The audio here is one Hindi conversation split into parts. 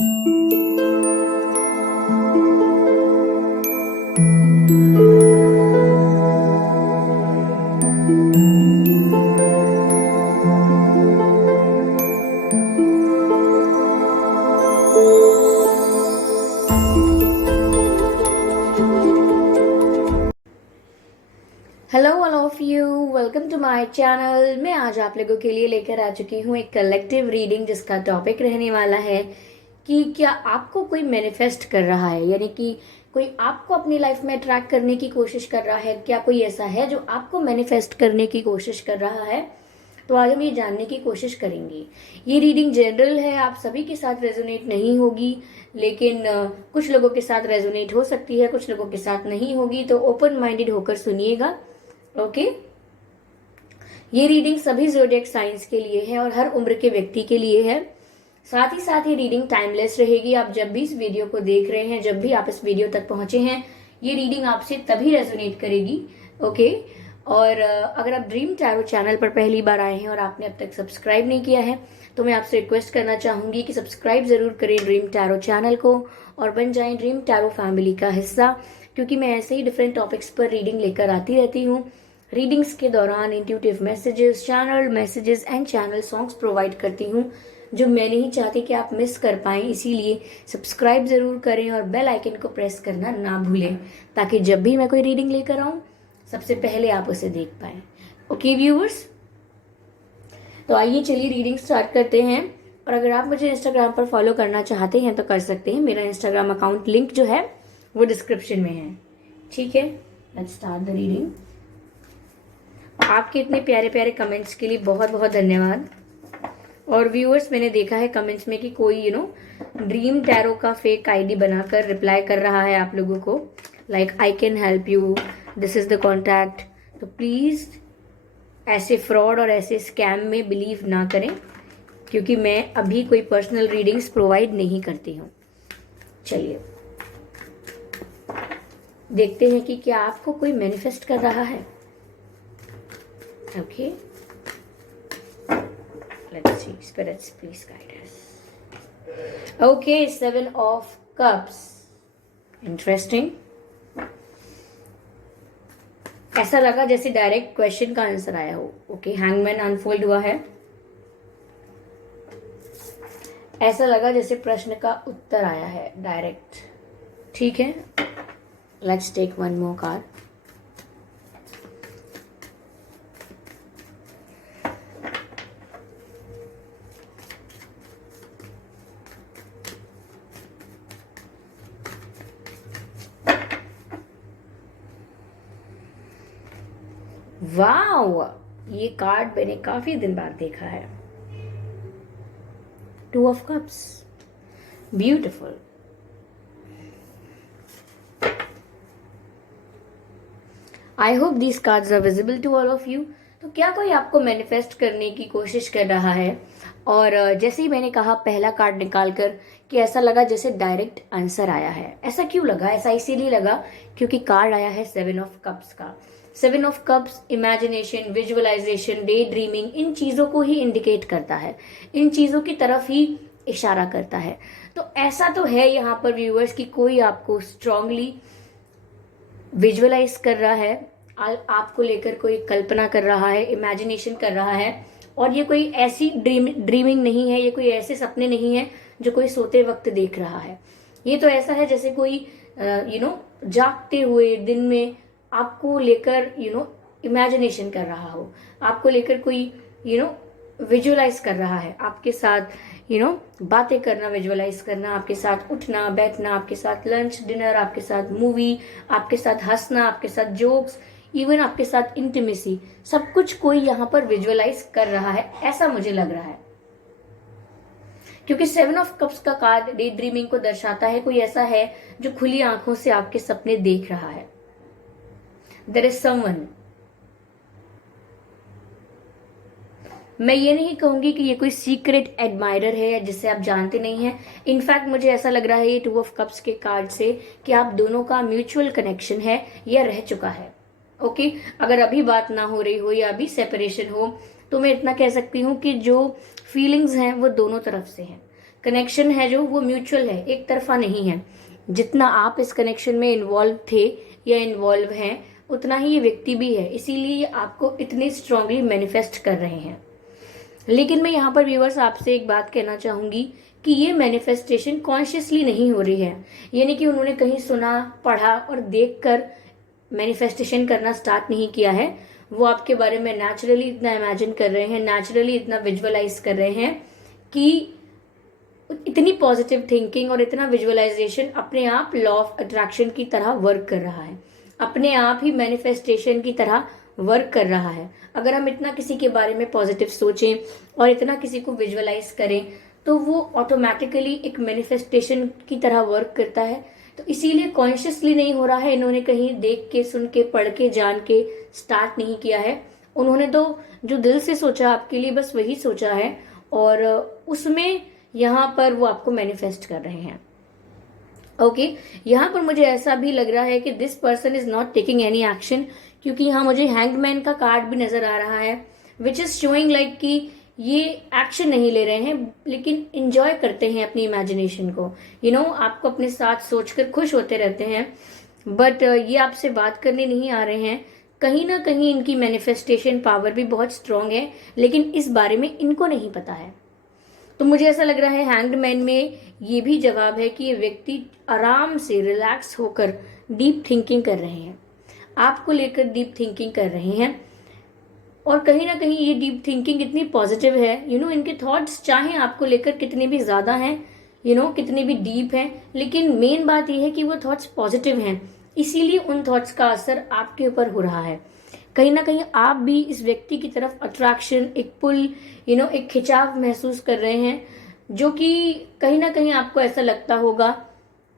Hello all of you, welcome to my channel. मैं आज आप लोगों के लिए लेकर आ चुकी हूँ एक कलेक्टिव रीडिंग जिसका टॉपिक रहने वाला है कि क्या आपको कोई मैनिफेस्ट कर रहा है, यानी कि कोई आपको अपनी लाइफ में अट्रैक्ट करने की कोशिश कर रहा है। क्या कोई ऐसा है जो आपको मैनिफेस्ट करने की कोशिश कर रहा है? तो आज हम ये जानने की कोशिश करेंगे। ये रीडिंग जनरल है, आप सभी के साथ रेजोनेट नहीं होगी, लेकिन कुछ लोगों के साथ रेजोनेट हो सकती है, कुछ लोगों के साथ नहीं होगी। तो ओपन माइंडेड होकर सुनिएगा। ओके, ये रीडिंग सभी ज़ोडिएक साइंस के लिए है और हर उम्र के व्यक्ति के लिए है। साथ ही साथ ये रीडिंग टाइमलेस रहेगी। आप जब भी इस वीडियो को देख रहे हैं, जब भी आप इस वीडियो तक पहुंचे हैं, ये रीडिंग आपसे तभी रेजोनेट करेगी। ओके, और अगर आप ड्रीम टैरो चैनल पर पहली बार आए हैं और आपने अब तक सब्सक्राइब नहीं किया है तो मैं आपसे रिक्वेस्ट करना चाहूंगी कि सब्सक्राइब जरूर करें ड्रीम टैरो चैनल को और बन जाएं ड्रीम टैरो फैमिली का हिस्सा, क्योंकि मैं ऐसे ही डिफरेंट टॉपिक्स पर रीडिंग लेकर आती रहती हूँ। रीडिंग्स के दौरान intuitive messages, channel messages and channel songs provide करती हूँ जो मैं नहीं चाहती कि आप मिस कर पाएं। इसीलिए सब्सक्राइब जरूर करें और बेल आइकन को प्रेस करना ना भूलें, ताकि जब भी मैं कोई रीडिंग लेकर आऊँ सबसे पहले आप उसे देख पाएं। ओके व्यूअर्स, तो आइए चलिए रीडिंग स्टार्ट करते हैं। और अगर आप मुझे इंस्टाग्राम पर फॉलो करना चाहते हैं तो कर सकते हैं। मेरा इंस्टाग्राम अकाउंट लिंक जो है वो डिस्क्रिप्शन में है। ठीक है, लेट्स स्टार्ट द रीडिंग। आपके इतने प्यारे प्यारे कमेंट्स के लिए बहुत बहुत धन्यवाद। और व्यूअर्स, मैंने देखा है कमेंट्स में कि कोई ड्रीम टैरो का फेक आईडी बनाकर रिप्लाई कर रहा है आप लोगों को, like I can help you, this is the contact. तो प्लीज ऐसे फ्रॉड और ऐसे स्कैम में बिलीव ना करें, क्योंकि मैं अभी कोई पर्सनल रीडिंग्स प्रोवाइड नहीं करती हूँ। चलिए देखते हैं कि क्या आपको कोई मैनिफेस्ट कर रहा है। Okay, let's see. Spirits, please guide us. Okay, 7 of Cups. Interesting. ऐसा लगा जैसे डायरेक्ट क्वेश्चन का आंसर आया हो। ओके, हैंगमैन अनफोल्ड हुआ है। ऐसा लगा जैसे प्रश्न का उत्तर आया है डायरेक्ट। ठीक है, let's take one more card. Wow, ये कार्ड मैंने काफी दिन बाद देखा है। 2 of Cups, beautiful. I hope these cards are visible to all of you. तो क्या कोई आपको मैनिफेस्ट करने की कोशिश कर रहा है? और जैसे ही मैंने कहा पहला कार्ड निकालकर कि ऐसा लगा जैसे डायरेक्ट आंसर आया है। ऐसा क्यों लगा? ऐसा इसीलिए लगा क्योंकि कार्ड आया है 7 ऑफ कप्स का। 7 of cups imagination, visualisation, daydreaming, इन चीजों को ही इंडिकेट करता है, इन चीजों की तरफ ही इशारा करता है। तो ऐसा तो है यहाँ पर व्यूअर्स कि कोई आपको स्ट्रांगली विजुअलाइज कर रहा है, आपको लेकर कोई कल्पना कर रहा है, इमेजिनेशन कर रहा है। और ये कोई ऐसी ड्रीमिंग नहीं है, ये कोई ऐसे सपने नहीं है जो कोई सोते वक्त देख रहा है। ये तो ऐसा है जैसे कोई जागते हुए दिन में आपको लेकर इमेजिनेशन कर रहा हो, आपको लेकर कोई विजुअलाइज कर रहा है, आपके साथ बातें करना, विजुअलाइज करना, आपके साथ उठना बैठना, आपके साथ लंच डिनर, आपके साथ मूवी, आपके साथ हंसना, आपके साथ जोक्स, इवन आपके साथ इंटीमेसी, सब कुछ कोई यहाँ पर विजुअलाइज कर रहा है, ऐसा मुझे लग रहा है। क्योंकि 7 ऑफ कप्स का कार्ड डे ड्रीमिंग को दर्शाता है। कोई ऐसा है जो खुली आंखों से आपके सपने देख रहा है। There is someone. मैं ये नहीं कहूंगी कि ये कोई सीक्रेट एडमायरर है जिसे आप जानते नहीं हैं। इनफैक्ट मुझे ऐसा लग रहा है ये 2 ऑफ कप्स के कार्ड से कि आप दोनों का म्यूचुअल कनेक्शन है या रह चुका है। ओके, अगर अभी बात ना हो रही हो या अभी सेपरेशन हो तो मैं इतना कह सकती हूँ कि जो फीलिंग्स हैं वो दोनों तरफ से हैं। कनेक्शन है जो वो म्यूचुअल है, एक तरफा नहीं है। जितना आप इस कनेक्शन में इन्वॉल्व थे या इन्वॉल्व हैं, उतना ही ये व्यक्ति भी है, इसीलिए ये आपको इतनी स्ट्रांगली मैनिफेस्ट कर रहे हैं। लेकिन मैं यहाँ पर व्यूअर्स आपसे एक बात कहना चाहूंगी कि ये मैनिफेस्टेशन कॉन्शियसली नहीं हो रही है। यानी कि उन्होंने कहीं सुना, पढ़ा और देखकर मैनिफेस्टेशन करना स्टार्ट नहीं किया है। वो आपके बारे में नेचुरली इतना इमेजिन कर रहे हैं, नेचुरली इतना विजुअलाइज कर रहे हैं कि इतनी पॉजिटिव थिंकिंग और इतना विजुअलाइजेशन अपने आप लॉ ऑफ अट्रैक्शन की तरह वर्क कर रहा है, अपने आप ही मैनिफेस्टेशन की तरह वर्क कर रहा है। अगर हम इतना किसी के बारे में पॉजिटिव सोचें और इतना किसी को विजुअलाइज करें तो वो ऑटोमेटिकली एक मैनिफेस्टेशन की तरह वर्क करता है। तो इसीलिए कॉन्शियसली नहीं हो रहा है, इन्होंने कहीं देख के, सुन के, पढ़ के, जान के स्टार्ट नहीं किया है। उन्होंने तो जो दिल से सोचा आपके लिए बस वही सोचा है और उसमें यहाँ पर वो आपको मैनिफेस्ट कर रहे हैं। ओके, यहाँ पर मुझे ऐसा भी लग रहा है कि this person is not taking any action, क्योंकि यहाँ मुझे हैंगमैन का कार्ड भी नजर आ रहा है, विच इज शोइंग लाइक कि ये एक्शन नहीं ले रहे हैं लेकिन इंजॉय करते हैं अपनी इमेजिनेशन को। आपको अपने साथ सोचकर खुश होते रहते हैं, बट ये आपसे बात करने नहीं आ रहे हैं। कहीं ना कहीं इनकी मैनिफेस्टेशन पावर भी बहुत स्ट्रांग है, लेकिन इस बारे में इनको नहीं पता है। तो मुझे ऐसा लग रहा है हैंग्ड मैन में ये भी जवाब है कि ये व्यक्ति आराम से रिलैक्स होकर डीप थिंकिंग कर रहे हैं, आपको लेकर डीप थिंकिंग कर रहे हैं। और कहीं ना कहीं ये डीप थिंकिंग इतनी पॉजिटिव है, इनके थॉट्स चाहे आपको लेकर कितने भी ज्यादा हैं, कितने भी डीप हैं, लेकिन मेन बात यह है कि वो थॉट्स पॉजिटिव हैं, इसीलिए उन थॉट्स का असर आपके ऊपर हो रहा है। कहीं ना कहीं आप भी इस व्यक्ति की तरफ अट्रैक्शन, एक पुल, एक खिंचाव महसूस कर रहे हैं, जो कि कहीं ना कहीं आपको ऐसा लगता होगा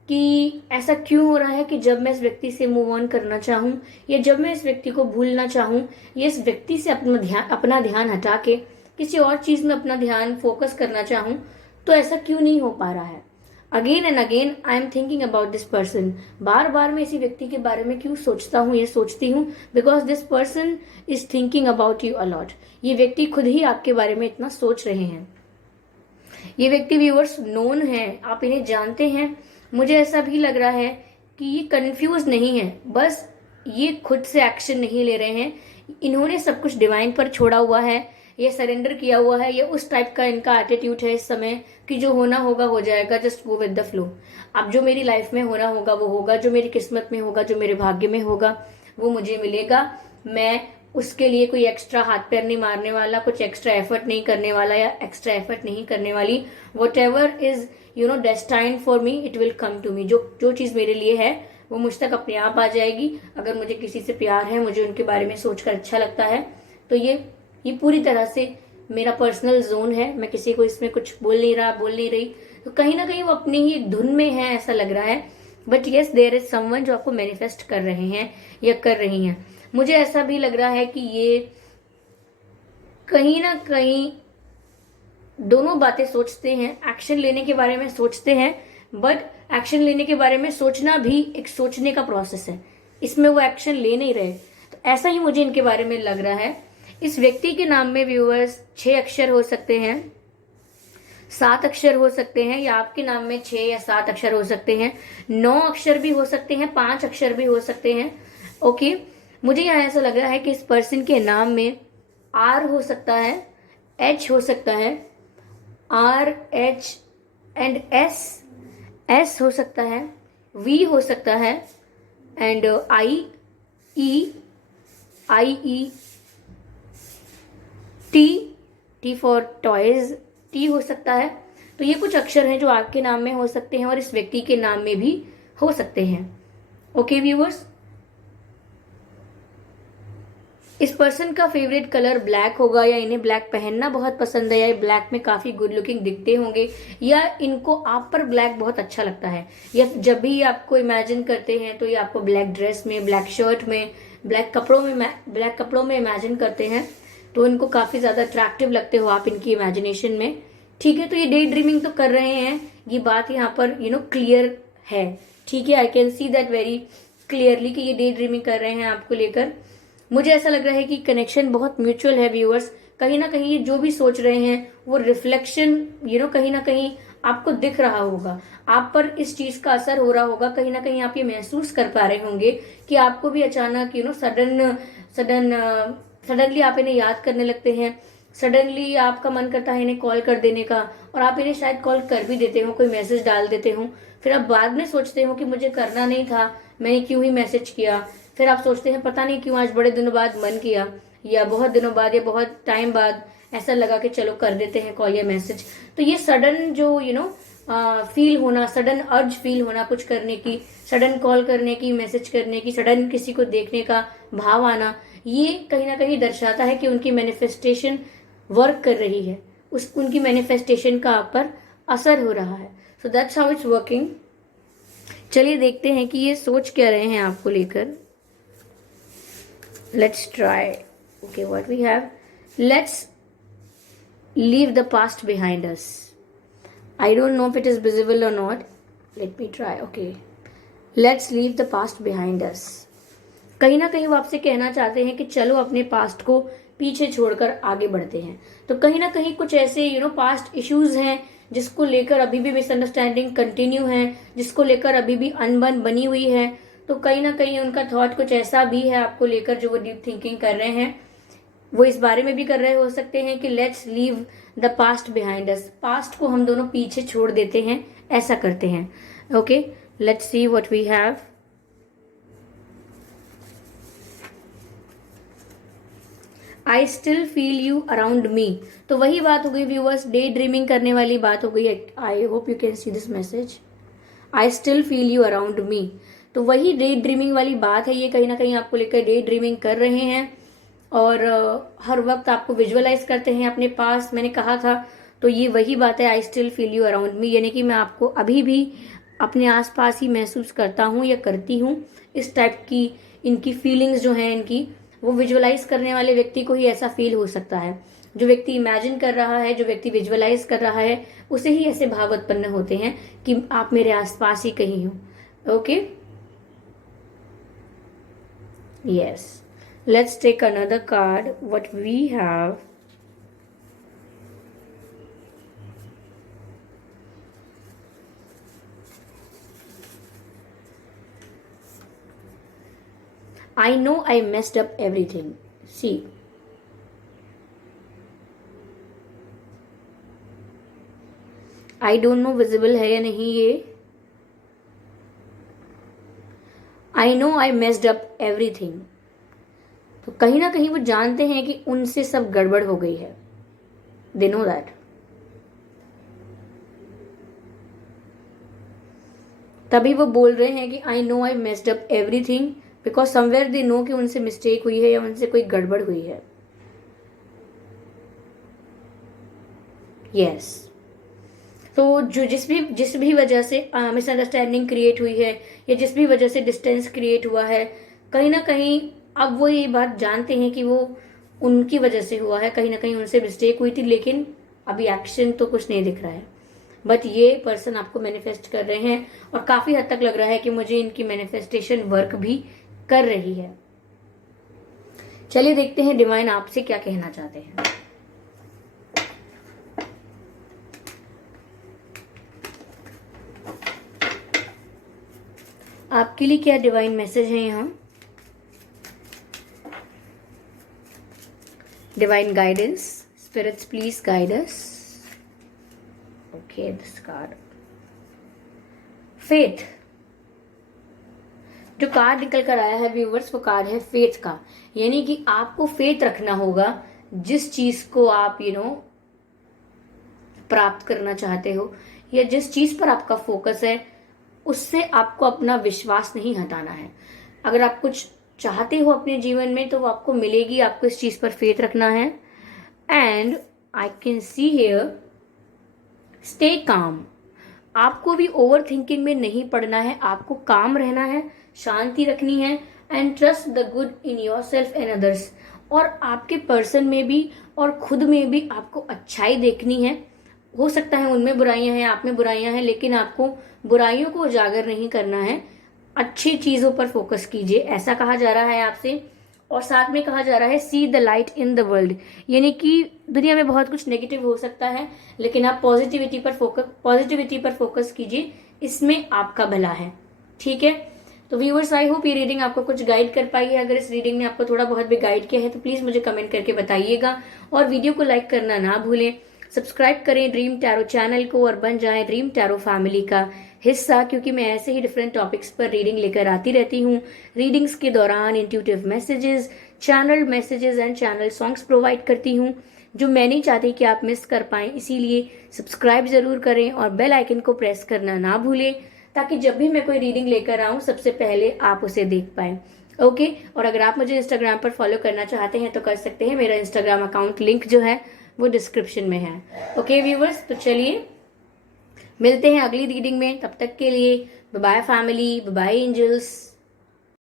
कि ऐसा क्यों हो रहा है कि जब मैं इस व्यक्ति से मूव ऑन करना चाहूं या जब मैं इस व्यक्ति को भूलना चाहूं या इस व्यक्ति से अपना ध्यान हटा के किसी और चीज में अपना ध्यान फोकस करना चाहूं, तो ऐसा क्यों नहीं हो पा रहा है। Again and again I am thinking about this person. बार बार मैं इसी व्यक्ति के बारे में क्यों सोचता हूँ, ये सोचती हूँ because this person is thinking about you a lot. ये व्यक्ति खुद ही आपके बारे में इतना सोच रहे हैं। ये व्यक्ति व्यूअर्स नोन है, आप इन्हें जानते हैं। मुझे ऐसा भी लग रहा है कि ये कंफ्यूज नहीं है, बस ये खुद से एक्शन नहीं ले रहे हैं। इन्होंने सब कुछ डिवाइन पर छोड़ा हुआ है, ये सरेंडर किया हुआ है, ये उस टाइप का इनका एटीट्यूड है इस समय कि जो होना होगा हो जाएगा, just go with the flow. अब जो मेरी लाइफ में होना होगा वो होगा, जो मेरी किस्मत में होगा, जो मेरे भाग्य में होगा वो मुझे मिलेगा। मैं उसके लिए कोई एक्स्ट्रा हाथ पैर नहीं मारने वाला, कुछ एक्स्ट्रा एफर्ट नहीं करने वाला या एक्स्ट्रा एफर्ट नहीं करने वाली। Whatever is destined for me it will come to me. जो चीज मेरे लिए है वो मुझ तक अपने आप आ जाएगी। अगर मुझे किसी से प्यार है, मुझे उनके बारे में सोचकर अच्छा लगता है, तो ये पूरी तरह से मेरा पर्सनल जोन है। मैं किसी को इसमें कुछ बोल नहीं रही, तो कहीं ना कहीं वो अपनी ही धुन में है ऐसा लग रहा है। But yes, there is someone जो आपको मैनिफेस्ट कर रहे हैं या कर रही हैं। मुझे ऐसा भी लग रहा है कि ये कहीं ना कहीं दोनों बातें सोचते हैं, एक्शन लेने के बारे में सोचते हैं, बट एक्शन लेने के बारे में सोचना भी एक सोचने का प्रोसेस है, इसमें वो एक्शन ले नहीं रहे। तो ऐसा ही मुझे इनके बारे में लग रहा है। इस व्यक्ति के नाम में व्यूअर्स 6 अक्षर हो सकते हैं, 7 अक्षर हो सकते हैं, या आपके नाम में 6 या 7 अक्षर हो सकते हैं, 9 अक्षर भी हो सकते हैं, 5 अक्षर भी हो सकते हैं। ओके, मुझे यहाँ ऐसा लग रहा है कि इस पर्सन के नाम में R हो सकता है, H हो सकता है, R, H एंड S हो सकता है, V हो सकता है, and I, T for toys, T हो सकता है। तो ये कुछ अक्षर हैं जो आपके नाम में हो सकते हैं और इस व्यक्ति के नाम में भी हो सकते हैं। ओके व्यूअर्स, इस पर्सन का फेवरेट कलर ब्लैक होगा, या इन्हें ब्लैक पहनना बहुत पसंद है, या ये ब्लैक में काफी गुड लुकिंग दिखते होंगे, या इनको आप पर ब्लैक बहुत अच्छा लगता है, या जब भी आपको इमेजिन करते हैं तो ये आपको ब्लैक ड्रेस में, ब्लैक शर्ट में, ब्लैक कपड़ों में इमेजिन करते हैं, तो इनको काफी ज्यादा अट्रैक्टिव लगते हो आप इनकी इमेजिनेशन में। ठीक है, तो ये डे ड्रीमिंग तो कर रहे हैं, ये बात यहाँ पर क्लियर है। ठीक है, I can see that very clearly कि ये डे ड्रीमिंग कर रहे हैं आपको लेकर। मुझे ऐसा लग रहा है कि कनेक्शन बहुत म्यूचुअल है व्यूअर्स। कहीं ना कहीं ये जो भी सोच रहे हैं वो रिफ्लेक्शन कहीं ना कहीं आपको दिख रहा होगा, आप पर इस चीज का असर हो रहा होगा, कहीं ना कहीं आप ये महसूस कर पा रहे होंगे कि आपको भी अचानक सडनली आप इन्हें याद करने लगते हैं, सडनली आपका मन करता है इन्हें कॉल कर देने का, और आप इन्हें शायद कॉल कर भी देते हो, कोई मैसेज डाल देते हो, फिर आप बाद में सोचते हो कि मुझे करना नहीं था, मैंने क्यों ही मैसेज किया। फिर आप सोचते हैं पता नहीं क्यों आज बड़े दिनों बाद मन किया, या बहुत दिनों बाद या बहुत टाइम बाद ऐसा लगा कि चलो कर देते हैं कॉल या मैसेज। तो ये सडन जो फील होना, सडन अर्ज फील होना कुछ करने की, सडन कॉल करने की, मैसेज करने की, सडन किसी को देखने का भाव आना, ये कहीं ना कहीं दर्शाता है कि उनकी मैनिफेस्टेशन वर्क कर रही है, उनकी मैनिफेस्टेशन का आप पर असर हो रहा है। So that's how it's working. चलिए देखते हैं कि ये सोच क्या रहे हैं आपको लेकर। Let's try. Okay, what we have, let's leave the past behind us. I don't know if it is visible or not. Let me try. Okay, let's leave the past behind us. कहीं ना कहीं वो आपसे कहना चाहते हैं कि चलो अपने पास्ट को पीछे छोड़कर आगे बढ़ते हैं। तो कहीं ना कहीं कुछ ऐसे पास्ट इश्यूज हैं जिसको लेकर अभी भी मिसअंडरस्टैंडिंग कंटिन्यू है, जिसको लेकर अभी भी अनबन बनी हुई है। तो कहीं ना कहीं उनका थॉट कुछ ऐसा भी है आपको लेकर, जो वो डीप थिंकिंग कर रहे हैं, वो इस बारे में भी कर रहे हो सकते हैं कि let's leave the past behind us, past को हम दोनों पीछे छोड़ देते हैं, ऐसा करते हैं। Okay, let's see what we have. I still feel you around me. तो वही बात हो गई व्यूअर्स, डे ड्रीमिंग करने वाली बात हो गई। I hope you can see this message, I still feel you around me. तो वही डे ड्रीमिंग वाली बात है, ये कहीं ना कहीं आपको लेकर डे ड्रीमिंग कर रहे हैं और हर वक्त आपको विजुअलाइज करते हैं अपने पास, मैंने कहा था। तो ये वही बात है, आई स्टिल फील यू अराउंड मी, यानी कि मैं आपको अभी भी अपने आसपास ही महसूस करता हूँ या करती हूँ। इस टाइप की इनकी फीलिंग्स जो हैं इनकी, वो विजुअलाइज करने वाले व्यक्ति को ही ऐसा फील हो सकता है। जो व्यक्ति इमेजिन कर रहा है, जो व्यक्ति विजुअलाइज कर रहा है, उसे ही ऐसे भाव उत्पन्न होते हैं कि आप मेरे आसपास ही कहीं हो। Okay, yes, let's take another card. What we have, I know I messed up everything. See, I don't know visible है या नहीं ये। I know I messed up everything. तो कहीं ना कहीं वो जानते हैं कि उनसे सब गड़बड़ हो गई है, दे नो दैट। तभी वो बोल रहे हैं कि I know I messed up everything, because somewhere they know कि उनसे मिस्टेक हुई है या उनसे कोई गड़बड़ हुई है। यस, तो जो जिस भी वजह से मिसअंडरस्टैंडिंग क्रिएट हुई है या जिस भी वजह से डिस्टेंस क्रिएट हुआ है, कहीं ना कहीं अब वो ये बात जानते हैं कि वो उनकी वजह से हुआ है, कहीं ना कहीं उनसे मिस्टेक हुई थी, लेकिन अभी एक्शन तो कुछ नहीं दिख रहा है। बट ये पर्सन आपको मैनिफेस्ट कर रहे हैं और काफी हद तक लग रहा है कि मुझे इनकी मैनिफेस्टेशन वर्क भी कर रही है। चलिए देखते हैं डिवाइन आपसे क्या कहना चाहते हैं। आपके लिए क्या डिवाइन मैसेज है यहाँ। Divine guidance, spirits please guide us. Okay, this card, faith। जो कार्ड निकल कर आया है व्यूवर्स, वो कार्ड है फेथ का, यानी कि आपको फेथ रखना होगा जिस चीज को आप प्राप्त करना चाहते हो या जिस चीज पर आपका फोकस है, उससे आपको अपना विश्वास नहीं हटाना है। अगर आप कुछ चाहते हो अपने जीवन में तो वो आपको मिलेगी, आपको इस चीज पर फेथ रखना है। And I can see here, stay calm. आपको भी ओवर थिंकिंग में नहीं पड़ना है, आपको काम रहना है, शांति रखनी है। And trust the good in your self and others. और आपके पर्सन में भी और खुद में भी आपको अच्छाई देखनी है। हो सकता है उनमें बुराइयां हैं, आप में बुराइयां हैं, लेकिन आपको बुराइयों को उजागर नहीं करना है, अच्छी चीजों पर फोकस कीजिए, ऐसा कहा जा रहा है आपसे। और साथ में कहा जा रहा है see the light in the world, यानी कि दुनिया में बहुत कुछ नेगेटिव हो सकता है, लेकिन आप पॉजिटिविटी पर फोकस कीजिए, इसमें आपका भला है। ठीक है, तो व्यूअर्स आई होप ये रीडिंग आपको कुछ गाइड कर पाई है। अगर इस रीडिंग ने आपको थोड़ा बहुत भी गाइड किया है तो प्लीज मुझे कमेंट करके बताइएगा, और वीडियो को लाइक करना ना भूलें। सब्सक्राइब करें ड्रीम टैरो चैनल को और बन जाएं ड्रीम टैरो फैमिली का हिस्सा, क्योंकि मैं ऐसे ही डिफरेंट टॉपिक्स पर रीडिंग लेकर आती रहती हूँ। रीडिंग्स के दौरान intuitive messages, channel messages and channel songs provide करती हूँ, जो मैं नहीं चाहती कि आप मिस कर पाएं। इसीलिए सब्सक्राइब जरूर करें और बेल आइकन को प्रेस करना ना भूलें, ताकि जब भी मैं कोई रीडिंग लेकर आऊं सबसे पहले आप उसे देख पाएं। ओके, और अगर आप मुझे इंस्टाग्राम पर फॉलो करना चाहते हैं तो कर सकते हैं। मेरा इंस्टाग्राम अकाउंट लिंक जो है वो डिस्क्रिप्शन में है। ओके व्यूवर्स, तो चलिए मिलते हैं अगली रीडिंग में। तब तक के लिए bye bye family, bye bye angels.